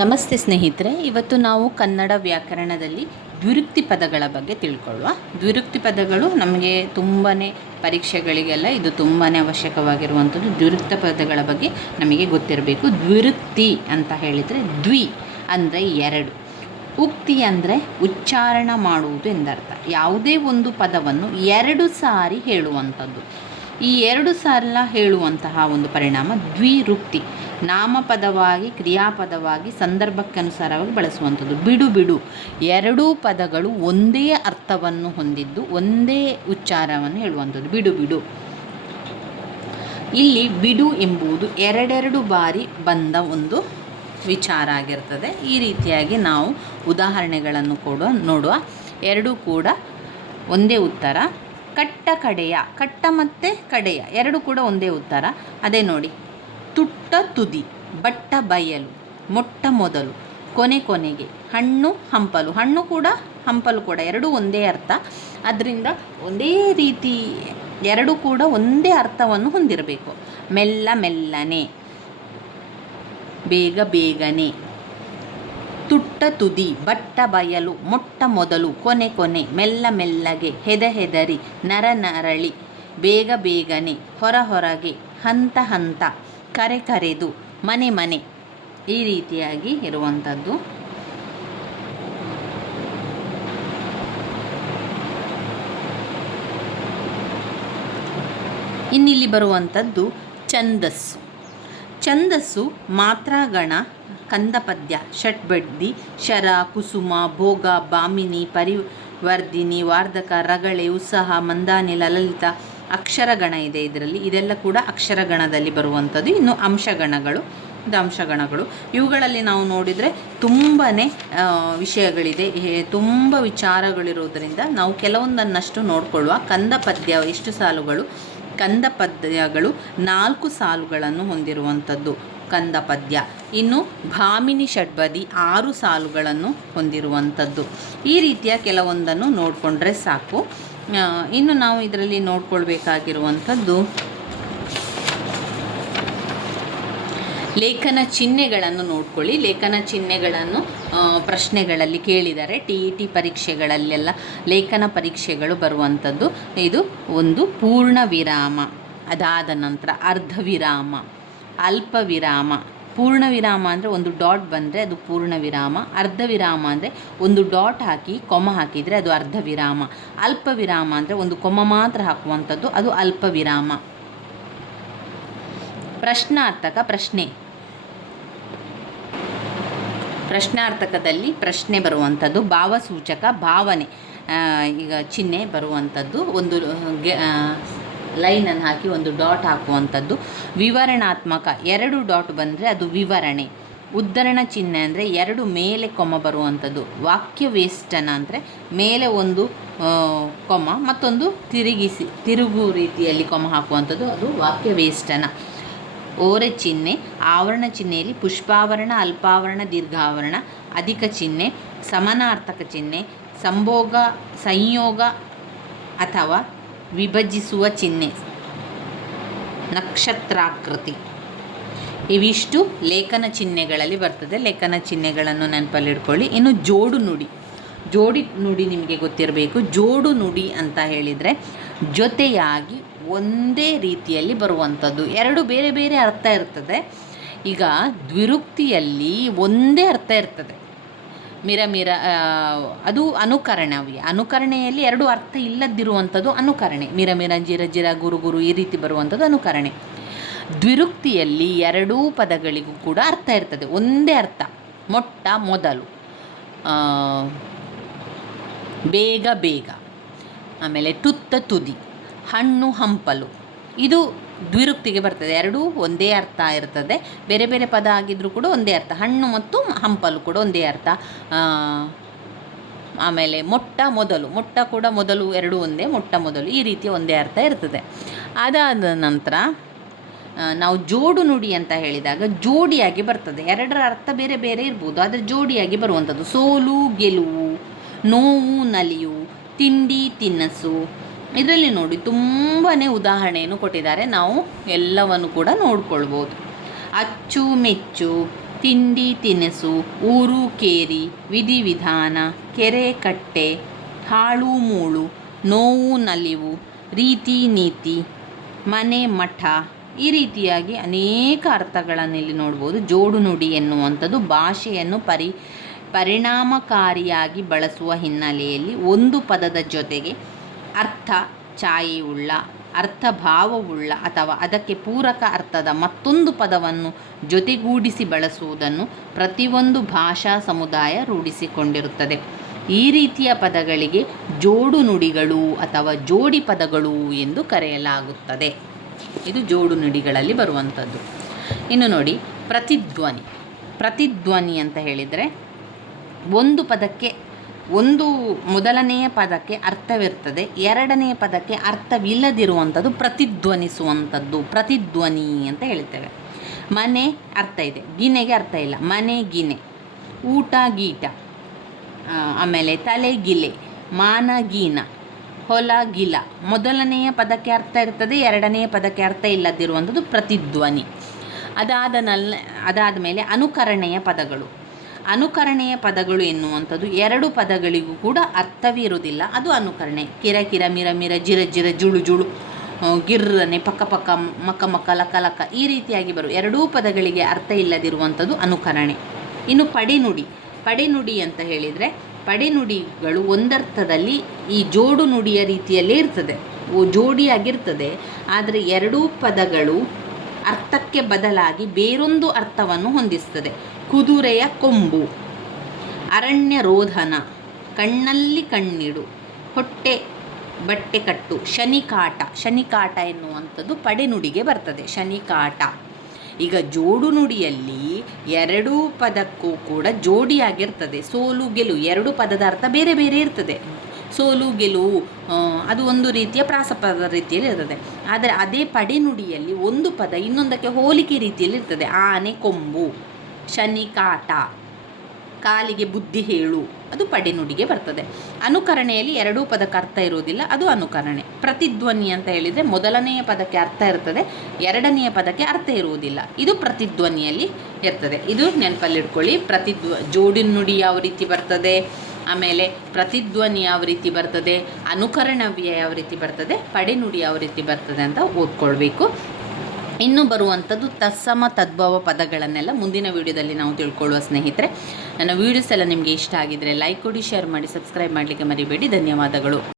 ನಮಸ್ತೆ ಸ್ನೇಹಿತರೆ, ಇವತ್ತು ನಾವು ಕನ್ನಡ ವ್ಯಾಕರಣದಲ್ಲಿ ದ್ವಿರುಕ್ತಿ ಪದಗಳ ಬಗ್ಗೆ ತಿಳ್ಕೊಳ್ಳುವ. ದ್ವಿರುಕ್ತಿ ಪದಗಳು ನಮಗೆ ತುಂಬಾ ಪರೀಕ್ಷೆಗಳಿಗೆಲ್ಲ ಇದು ತುಂಬಾ ಅವಶ್ಯಕವಾಗಿರುವಂಥದ್ದು. ದ್ವಿರುಕ್ತ ಪದಗಳ ಬಗ್ಗೆ ನಮಗೆ ಗೊತ್ತಿರಬೇಕು. ದ್ವಿರುಕ್ತಿ ಅಂತ ಹೇಳಿದರೆ ದ್ವಿ ಅಂದರೆ ಎರಡು, ಉಕ್ತಿ ಅಂದರೆ ಉಚ್ಚಾರಣ ಮಾಡುವುದು ಎಂದರ್ಥ. ಯಾವುದೇ ಒಂದು ಪದವನ್ನು ಎರಡು ಸಾರಿ ಹೇಳುವಂಥದ್ದು. ಈ ಎರಡು ಸಲ ಹೇಳುವಂತಹ ಒಂದು ಪರಿಣಾಮ ದ್ವಿರುಕ್ತಿ. ನಾಮಪದವಾಗಿ, ಕ್ರಿಯಾಪದವಾಗಿ, ಸಂದರ್ಭಕ್ಕನುಸಾರವಾಗಿ ಬಳಸುವಂಥದ್ದು. ಬಿಡು ಬಿಡು, ಎರಡೂ ಪದಗಳು ಒಂದೇ ಅರ್ಥವನ್ನು ಹೊಂದಿದ್ದು ಒಂದೇ ಉಚ್ಚಾರವನ್ನು ಹೇಳುವಂಥದ್ದು. ಬಿಡು ಬಿಡು. ಇಲ್ಲಿ ಬಿಡು ಎಂಬುದು ಎರಡೆರಡು ಬಾರಿ ಬಂದ ಒಂದು ವಿಚಾರ ಆಗಿರ್ತದೆ. ಈ ರೀತಿಯಾಗಿ ನಾವು ಉದಾಹರಣೆಗಳನ್ನು ನೋಡುವ. ಎರಡೂ ಕೂಡ ಒಂದೇ ಉತ್ತರ. ಕಟ್ಟ ಕಡೆಯ, ಕಟ್ಟ ಮತ್ತು ಕಡೆಯ ಎರಡು ಕೂಡ ಒಂದೇ ಉತ್ತರ. ಅದೇ ನೋಡಿ, ತುಟ್ಟ ತುದಿ, ಬಟ್ಟ ಬಯಲು, ಮೊಟ್ಟ ಮೊದಲು, ಕೊನೆ ಕೊನೆಗೆ, ಹಣ್ಣು ಹಂಪಲು, ಹಣ್ಣು ಕೂಡ ಹಂಪಲು ಕೂಡ ಎರಡೂ ಒಂದೇ ಅರ್ಥ. ಅದರಿಂದ ಒಂದೇ ರೀತಿ ಎರಡೂ ಕೂಡ ಒಂದೇ ಅರ್ಥವನ್ನು ಹೊಂದಿರಬೇಕು. ಮೆಲ್ಲ ಮೆಲ್ಲನೆ, ಬೇಗ ಬೇಗನೆ, ತುಟ್ಟ ತುದಿ, ಬಟ್ಟ ಬಯಲು, ಮೊಟ್ಟ ಮೊದಲು, ಕೊನೆ ಕೊನೆ, ಮೆಲ್ಲ ಮೆಲ್ಲಗೆ, ಹೆದ ಹೆದರಿ, ನರ ನರಳಿ, ಬೇಗ ಬೇಗನೆ, ಹೊರ ಹೊರಗೆ, ಹಂತ ಹಂತ, ಕರೆ ಕರೆದು, ಮನೆ ಮನೆ, ಈ ರೀತಿಯಾಗಿ ಇರುವಂಥದ್ದು. ಇನ್ನಿಲ್ಲಿ ಬರುವಂಥದ್ದು ಛಂದಸ್ಸು. ಛಂದಸ್ಸು ಮಾತ್ರಾಗಣ, ಕಂದಪದ್ಯ, ಷಟ್ಬಡ್ದಿ, ಶರ, ಕುಸುಮ, ಭೋಗ, ಭಾಮಿನಿ, ಪರಿವರ್ಧಿನಿ, ವಾರ್ಧಕ, ರಗಳೆ, ಉತ್ಸಾಹ, ಮಂದಾನಿ, ಲಲಿತ, ಅಕ್ಷರಗಣ ಇದೆ ಇದರಲ್ಲಿ. ಇದೆಲ್ಲ ಕೂಡ ಅಕ್ಷರಗಣದಲ್ಲಿ ಬರುವಂಥದ್ದು. ಇನ್ನು ಅಂಶಗಣಗಳು, ಇವುಗಳಲ್ಲಿ ನಾವು ನೋಡಿದರೆ ತುಂಬಾ ವಿಷಯಗಳಿದೆ, ತುಂಬ ವಿಚಾರಗಳಿರೋದರಿಂದ ನಾವು ಕೆಲವೊಂದನ್ನಷ್ಟು ನೋಡಿಕೊಳ್ಳುವ. ಕಂದಪದ್ಯ ಎಷ್ಟು ಸಾಲುಗಳು? ಕಂದಪದ್ಯಗಳು 4 ಸಾಲುಗಳನ್ನು ಹೊಂದಿರುವಂಥದ್ದು ಕಂದಪದ್ಯ. ಇನ್ನು ಭಾಮಿನಿ ಷಟ್ಪದಿ 6 ಸಾಲುಗಳನ್ನು ಹೊಂದಿರುವಂಥದ್ದು. ಈ ರೀತಿಯ ಕೆಲವೊಂದನ್ನು ನೋಡಿಕೊಂಡ್ರೆ ಸಾಕು. ಇನ್ನು ನಾವು ಇದರಲ್ಲಿ ನೋಡ್ಕೊಳ್ಬೇಕಾಗಿರುವಂಥದ್ದು ಲೇಖನ ಚಿಹ್ನೆಗಳನ್ನು ನೋಡ್ಕೊಳ್ಳಿ. ಲೇಖನ ಚಿಹ್ನೆಗಳನ್ನು ಪ್ರಶ್ನೆಗಳಲ್ಲಿ ಕೇಳಿದ್ದಾರೆ. TET ಪರೀಕ್ಷೆಗಳಲ್ಲೆಲ್ಲ ಲೇಖನ ಪರೀಕ್ಷೆಗಳು ಬರುವಂಥದ್ದು. ಇದು ಒಂದು ಪೂರ್ಣ ವಿರಾಮ, ಅದಾದ ನಂತರ ಅರ್ಧ ವಿರಾಮ, ಅಲ್ಪ ವಿರಾಮ. ಪೂರ್ಣ ವಿರಾಮ ಅಂದರೆ ಒಂದು ಡಾಟ್ ಬಂದರೆ ಅದು ಪೂರ್ಣ ವಿರಾಮ. ಅರ್ಧ ವಿರಾಮ ಅಂದರೆ ಒಂದು ಡಾಟ್ ಹಾಕಿ ಕೊಮ ಹಾಕಿದರೆ ಅದು ಅರ್ಧ ವಿರಾಮ. ಅಲ್ಪ ವಿರಾಮ ಅಂದರೆ ಒಂದು ಕೊಮ ಮಾತ್ರ ಹಾಕುವಂಥದ್ದು, ಅದು ಅಲ್ಪ ವಿರಾಮ. ಪ್ರಶ್ನಾರ್ಥಕ ಪ್ರಶ್ನೆ. ಪ್ರಶ್ನಾರ್ಥಕದಲ್ಲಿ ಪ್ರಶ್ನೆ ಬರುವಂಥದ್ದು. ಭಾವಸೂಚಕ ಭಾವನೆ ಈಗ ಚಿಹ್ನೆ ಬರುವಂಥದ್ದು. ಒಂದು ಲೈನನ್ನು ಹಾಕಿ ಒಂದು ಡಾಟ್ ಹಾಕುವಂಥದ್ದು. ವಿವರಣಾತ್ಮಕ 2 ಡಾಟ್ ಬಂದರೆ ಅದು ವಿವರಣೆ. ಉದ್ಧರಣ ಚಿಹ್ನೆ ಅಂದರೆ 2 ಮೇಲೆ ಕೊಮ ಬರುವಂಥದ್ದು. ವಾಕ್ಯವೇಷ್ಟನ ಅಂದರೆ ಮೇಲೆ ಒಂದು ಕೊಮ ಮತ್ತೊಂದು ತಿರುಗು ರೀತಿಯಲ್ಲಿ ಕೊಮ ಹಾಕುವಂಥದ್ದು, ಅದು ವಾಕ್ಯವೇಷ್ಟನ. ಓರೆ ಚಿಹ್ನೆ. ಆವರಣ ಚಿಹ್ನೆಯಲ್ಲಿ ಪುಷ್ಪಾವರಣ, ಅಲ್ಪಾವರಣ, ದೀರ್ಘಾವರಣ. ಅಧಿಕ ಚಿಹ್ನೆ. ಸಮಾನಾರ್ಥಕ ಚಿಹ್ನೆ. ಸಂಭೋಗ, ಸಂಯೋಗ ಅಥವಾ ವಿಭಜಿಸುವ ಚಿಹ್ನೆ. ನಕ್ಷತ್ರಾಕೃತಿ. ಇವಿಷ್ಟು ಲೇಖನ ಚಿಹ್ನೆಗಳಲ್ಲಿ ಬರ್ತದೆ. ಲೇಖನ ಚಿಹ್ನೆಗಳನ್ನು ನೆನಪಲ್ಲಿಟ್ಕೊಳ್ಳಿ. ಇನ್ನು ಜೋಡು ನುಡಿ. ಜೋಡಿ ನುಡಿ ನಿಮಗೆ ಗೊತ್ತಿರಬೇಕು. ಜೋಡು ನುಡಿ ಅಂತ ಹೇಳಿದರೆ ಜೊತೆಯಾಗಿ ಒಂದೇ ರೀತಿಯಲ್ಲಿ ಬರುವಂಥದ್ದು. 2 ಬೇರೆ ಬೇರೆ ಅರ್ಥ ಇರ್ತದೆ. ಈಗ ದ್ವಿರುಕ್ತಿಯಲ್ಲಿ ಒಂದೇ ಅರ್ಥ ಇರ್ತದೆ. ಅದು ಅನುಕರಣೆ. ಅನುಕರಣೆಯಲ್ಲಿ 2 ಅರ್ಥ ಇಲ್ಲದಿರುವಂಥದ್ದು ಅನುಕರಣೆ. ಮಿರ ಜಿರ ಜಿರ, ಗುರು ಗುರು, ಈ ರೀತಿ ಬರುವಂಥದ್ದು ಅನುಕರಣೆ. ದ್ವಿರುಕ್ತಿಯಲ್ಲಿ 2 ಪದಗಳಿಗೂ ಕೂಡ ಅರ್ಥ ಇರ್ತದೆ, ಒಂದೇ ಅರ್ಥ. ಮೊಟ್ಟ ಮೊದಲು, ಬೇಗ ಬೇಗ, ಆಮೇಲೆ ತುತ್ತ ತುದಿ, ಹಣ್ಣು ಹಂಪಲು. ಇದು ದ್ವಿರುಕ್ತಿಗೆ ಬರ್ತದೆ. 2 ಒಂದೇ ಅರ್ಥ ಇರ್ತದೆ. ಬೇರೆ ಬೇರೆ ಪದ ಆಗಿದ್ದರೂ ಕೂಡ ಒಂದೇ ಅರ್ಥ. ಹಣ್ಣು ಮತ್ತು ಹಂಪಲು ಕೂಡ ಒಂದೇ ಅರ್ಥ. ಆಮೇಲೆ ಮೊಟ್ಟ ಮೊದಲು, ಮೊಟ್ಟ ಕೂಡ ಮೊದಲು, 2 ಒಂದೇ. ಮೊಟ್ಟ ಮೊದಲು, ಈ ರೀತಿಯ ಒಂದೇ ಅರ್ಥ ಇರ್ತದೆ. ಅದಾದ ನಂತರ ನಾವು ಜೋಡು ನುಡಿ ಅಂತ ಹೇಳಿದಾಗ ಜೋಡಿಯಾಗಿ ಬರ್ತದೆ. 2ರ ಅರ್ಥ ಬೇರೆ ಬೇರೆ ಇರ್ಬೋದು, ಆದರೆ ಜೋಡಿಯಾಗಿ ಬರುವಂಥದ್ದು. ಸೋಲು ಗೆಲುವು, ನೋವು ನಲಿವು, ತಿಂಡಿ ತಿನ್ನಸು. ಇದರಲ್ಲಿ ನೋಡಿ ತುಂಬಾ ಉದಾಹರಣೆಯನ್ನು ಕೊಟ್ಟಿದ್ದಾರೆ. ನಾವು ಎಲ್ಲವನ್ನು ಕೂಡ ನೋಡ್ಕೊಳ್ಬೋದು. ಅಚ್ಚು ಮೆಚ್ಚು, ತಿಂಡಿ ತಿನಿಸು, ಊರು ಕೇರಿ, ವಿಧಿವಿಧಾನ, ಕೆರೆ ಕಟ್ಟೆ, ಹಾಳು ಮೂಳು, ನೋವು ನಲಿವು, ರೀತಿ ನೀತಿ, ಮನೆ ಮಠ, ಈ ರೀತಿಯಾಗಿ ಅನೇಕ ಅರ್ಥಗಳನ್ನು ಇಲ್ಲಿ ನೋಡ್ಬೋದು. ಜೋಡು ನುಡಿ ಎನ್ನುವಂಥದ್ದು ಭಾಷೆಯನ್ನು ಪರಿಣಾಮಕಾರಿಯಾಗಿ ಬಳಸುವ ಹಿನ್ನೆಲೆಯಲ್ಲಿ ಒಂದು ಪದದ ಜೊತೆಗೆ ಅರ್ಥ ಛಾಯೆಯುಳ್ಳ, ಅರ್ಥಭಾವವುಳ್ಳ ಅಥವಾ ಅದಕ್ಕೆ ಪೂರಕ ಅರ್ಥದ ಮತ್ತೊಂದು ಪದವನ್ನು ಜೊತೆಗೂಡಿಸಿ ಬಳಸುವುದನ್ನು ಪ್ರತಿಯೊಂದು ಭಾಷಾ ಸಮುದಾಯ ರೂಢಿಸಿಕೊಂಡಿರುತ್ತದೆ. ಈ ರೀತಿಯ ಪದಗಳಿಗೆ ಜೋಡು ನುಡಿಗಳು ಅಥವಾ ಜೋಡಿ ಪದಗಳು ಎಂದು ಕರೆಯಲಾಗುತ್ತದೆ. ಇದು ಜೋಡು ನುಡಿಗಳಲ್ಲಿ ಬರುವಂಥದ್ದು. ಇನ್ನು ನೋಡಿ, ಪ್ರತಿಧ್ವನಿ ಅಂತ ಹೇಳಿದರೆ ಮೊದಲನೆಯ ಪದಕ್ಕೆ ಅರ್ಥವಿರ್ತದೆ, ಎರಡನೆಯ ಪದಕ್ಕೆ ಅರ್ಥವಿಲ್ಲದಿರುವಂಥದ್ದು ಪ್ರತಿಧ್ವನಿಸುವಂಥದ್ದು, ಪ್ರತಿಧ್ವನಿ ಅಂತ ಹೇಳ್ತೇವೆ. ಮನೆ ಅರ್ಥ ಇದೆ, ಗಿನೆಗೆ ಅರ್ಥ ಇಲ್ಲ, ಮನೆ ಗಿನೆ. ಊಟ ಗೀಟ, ಆಮೇಲೆ ತಲೆ ಗಿಲೆ, ಮಾನ ಗೀನ, ಹೊಲ ಗಿಲ. ಮೊದಲನೆಯ ಪದಕ್ಕೆ ಅರ್ಥ ಇರ್ತದೆ, ಎರಡನೆಯ ಪದಕ್ಕೆ ಅರ್ಥ ಇಲ್ಲದಿರುವಂಥದ್ದು ಪ್ರತಿಧ್ವನಿ. ಅದಾದ ಮೇಲೆ ಅನುಕರಣೆಯ ಪದಗಳು ಎನ್ನುವಂಥದ್ದು ಎರಡು ಪದಗಳಿಗೂ ಕೂಡ ಅರ್ಥವೇ ಇರುವುದಿಲ್ಲ, ಅದು ಅನುಕರಣೆ. ಕಿರ ಕಿರ, ಮಿರ ಮಿರ, ಜಿರ ಜಿರ, ಜುಳು ಜುಳು, ಗಿರ್ರನೆ, ಪಕ್ಕ ಪಕ್ಕ, ಮಕ ಮಕ, ಲಕ ಲಕ, ಈ ರೀತಿಯಾಗಿ ಎರಡೂ ಪದಗಳಿಗೆ ಅರ್ಥ ಇಲ್ಲದಿರುವಂಥದ್ದು ಅನುಕರಣೆ. ಇನ್ನು ಪಡೆನುಡಿ ಅಂತ ಹೇಳಿದರೆ, ಪಡೆನುಡಿಗಳು ಒಂದರ್ಥದಲ್ಲಿ ಈ ಜೋಡು ನುಡಿಯ ರೀತಿಯಲ್ಲೇ ಇರ್ತದೆ, ಜೋಡಿಯಾಗಿರ್ತದೆ. ಆದರೆ ಎರಡೂ ಪದಗಳು ಅರ್ಥಕ್ಕೆ ಬದಲಾಗಿ ಬೇರೊಂದು ಅರ್ಥವನ್ನು ಹೊಂದಿಸ್ತದೆ. ಕುದುರೆಯ ಕೊಂಬು, ಅರಣ್ಯ ರೋಧನ, ಕಣ್ಣಲ್ಲಿ ಕಣ್ಣಿಡು, ಹೊಟ್ಟೆ ಬಟ್ಟೆ ಕಟ್ಟು, ಶನಿಕಾಟ ಎನ್ನುವಂಥದ್ದು ಪಡೆನುಡಿಗೆ ಬರ್ತದೆ. ಶನಿಕಾಟ. ಈಗ ಜೋಡು ನುಡಿಯಲ್ಲಿ ಎರಡೂ ಪದಕ್ಕೂ ಕೂಡ ಜೋಡಿಯಾಗಿರ್ತದೆ. ಸೋಲು ಗೆಲುವು, ಎರಡು ಪದದ ಅರ್ಥ ಬೇರೆ ಬೇರೆ ಇರ್ತದೆ. ಸೋಲು ಗೆಲುವು ಅದು ಒಂದು ರೀತಿಯ ಪ್ರಾಸಪದ ರೀತಿಯಲ್ಲಿ ಇರ್ತದೆ. ಆದರೆ ಅದೇ ಪಡೆನುಡಿಯಲ್ಲಿ ಒಂದು ಪದ ಇನ್ನೊಂದಕ್ಕೆ ಹೋಲಿಕೆ ರೀತಿಯಲ್ಲಿ ಇರ್ತದೆ. ಆನೆ ಕೊಂಬು, ಶನಿಕಾಟ, ಕಾಲಿಗೆ ಬುದ್ಧಿ ಹೇಳು, ಅದು ಪಡೆನುಡಿಗೆ ಬರ್ತದೆ. ಅನುಕರಣೆಯಲ್ಲಿ ಎರಡೂ ಪದಕ್ಕೆ ಅರ್ಥ ಇರುವುದಿಲ್ಲ, ಅದು ಅನುಕರಣೆ. ಪ್ರತಿಧ್ವನಿ ಅಂತ ಹೇಳಿದರೆ ಮೊದಲನೆಯ ಪದಕ್ಕೆ ಅರ್ಥ ಇರ್ತದೆ, ಎರಡನೆಯ ಪದಕ್ಕೆ ಅರ್ಥ ಇರುವುದಿಲ್ಲ, ಇದು ಪ್ರತಿಧ್ವನಿಯಲ್ಲಿ ಇರ್ತದೆ. ಇದು ನೆನಪಲ್ಲಿಟ್ಕೊಳ್ಳಿ. ಜೋಡಿ ನುಡಿ ಯಾವ ರೀತಿ ಬರ್ತದೆ, ಆಮೇಲೆ ಪ್ರತಿಧ್ವನಿ ಯಾವ ರೀತಿ ಬರ್ತದೆ, ಅನುಕರಣವ್ಯ ಯಾವ ರೀತಿ ಬರ್ತದೆ, ಪಡೆನುಡಿ ಯಾವ ರೀತಿ ಬರ್ತದೆ ಅಂತ ಓದ್ಕೊಳ್ಬೇಕು. ಇನ್ನು ಬರುವಂಥದ್ದು ತತ್ಸಮ ತದ್ಭವ ಪದಗಳನ್ನೆಲ್ಲ ಮುಂದಿನ ವಿಡಿಯೋದಲ್ಲಿ ನಾವು ತಿಳ್ಕೊಳ್ಳುವ ಸ್ನೇಹಿತರೆ. ನನ್ನ ವೀಡಿಯೋಸ್ ಎಲ್ಲ ನಿಮಗೆ ಇಷ್ಟ ಆಗಿದ್ದರೆ ಲೈಕ್ ಕೊಡಿ, ಶೇರ್ ಮಾಡಿ, ಸಬ್ಸ್ಕ್ರೈಬ್ ಮಾಡಲಿಕ್ಕೆ ಮರಿಬೇಡಿ. ಧನ್ಯವಾದಗಳು.